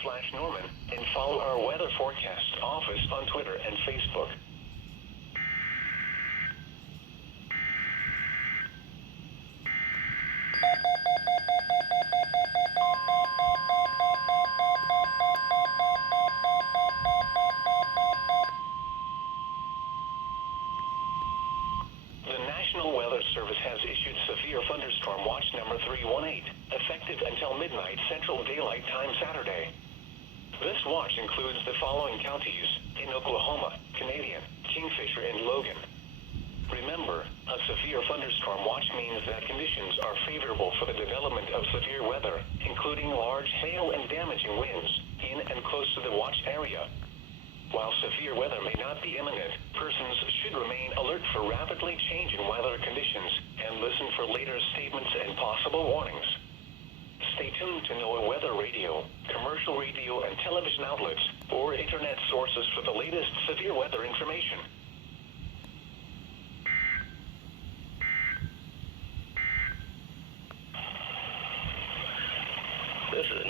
NWS/Norman and follow our weather forecast office on Twitter and Facebook. The National Weather Service has issued severe thunderstorm watch number 318, effective until midnight Central Daylight Time Saturday. This watch includes the following counties in Oklahoma, Canadian, Kingfisher, and Logan. Remember, a severe thunderstorm watch means that conditions are favorable for the development of severe weather, including large hail and damaging winds in and close to the watch area. While severe weather may not be imminent, persons should remain alert for rapidly changing weather conditions and listen for later statements and possible warnings. Stay tuned to NOAA weather radio, commercial radio and television outlets, or internet sources for the latest severe weather information. This is